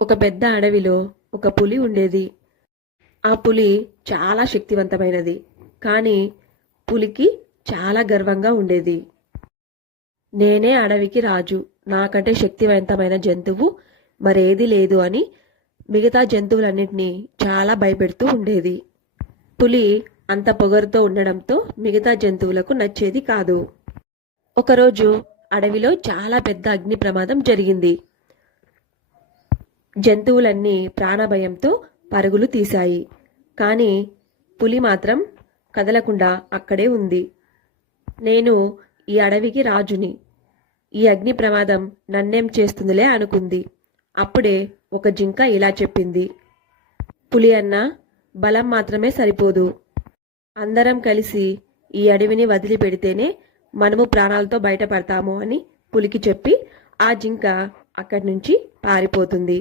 ఒక పెద్ద అడవిలో ఒక పులి ఉండేది. ఆ పులి చాలా శక్తివంతమైనది. కానీ పులికి చాలా గర్వంగా ఉండేది. నేనే అడవికి రాజు, నాకంటే శక్తివంతమైన జంతువు మరేది లేదు అని మిగతా జంతువులన్నింటినీ చాలా భయపెడుతూ ఉండేది. పులి అంత పొగరుతో ఉండడంతో మిగతా జంతువులకు నచ్చేది కాదు. ఒకరోజు అడవిలో చాలా పెద్ద అగ్ని ప్రమాదం జరిగింది. జంతువులన్నీ ప్రాణభయంతో పరుగులు తీశాయి. కానీ పులి మాత్రం కదలకుండా అక్కడే ఉంది. నేను ఈ అడవికి రాజుని, ఈ అగ్ని ప్రమాదం నన్నేం చేస్తుందిలే అనుకుంది. అప్పుడే ఒక జింక ఇలా చెప్పింది, పులి అన్నా, బలం మాత్రమే సరిపోదు. అందరం కలిసి ఈ అడవిని వదిలిపెడితేనే మనము ప్రాణాలతో బయటపడతాము అని పులికి చెప్పి ఆ జింక అక్కడి నుంచి పారిపోతుంది.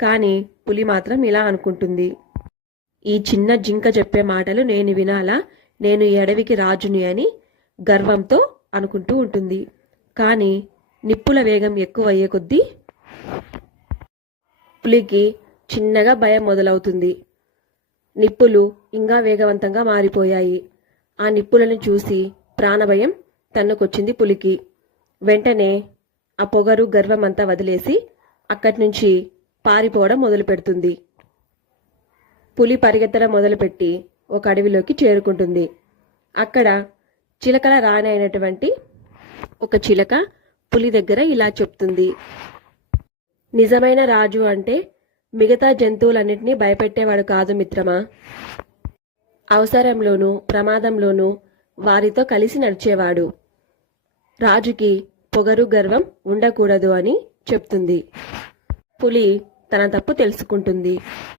కానీ పులి మాత్రం ఇలా అనుకుంటుంది, ఈ చిన్న జింక చెప్పే మాటలు నేను వినాలా, నేను ఈ అడవికి రాజుని అని గర్వంతో అనుకుంటూ ఉంటుంది. కానీ నిప్పుల వేగం ఎక్కువ అయ్యే కొద్దీ పులికి చిన్నగా భయం మొదలవుతుంది. నిప్పులు ఇంకా వేగవంతంగా మారిపోయాయి. ఆ నిప్పులను చూసి ప్రాణభయం తన్నుకొచ్చింది పులికి. వెంటనే ఆ పొగరు గర్వమంతా వదిలేసి అక్కడి నుంచి పారిపోవడం మొదలు పెడుతుంది. పులి పరిగెత్తడం మొదలుపెట్టి ఒక అడవిలోకి చేరుకుంటుంది. అక్కడ చిలకల రాణి అయినటువంటి ఒక చిలక పులి దగ్గర ఇలా చెప్తుంది, నిజమైన రాజు అంటే మిగతా జంతువులన్నింటినీ భయపెట్టేవాడు కాదు మిత్రమా, అవసరంలోనూ ప్రమాదంలోనూ వారితో కలిసి నడిచేవాడు. రాజుకి పొగరు గర్వం ఉండకూడదు అని చెప్తుంది. పులి తన తప్పు తెలుసుకుంటుంది.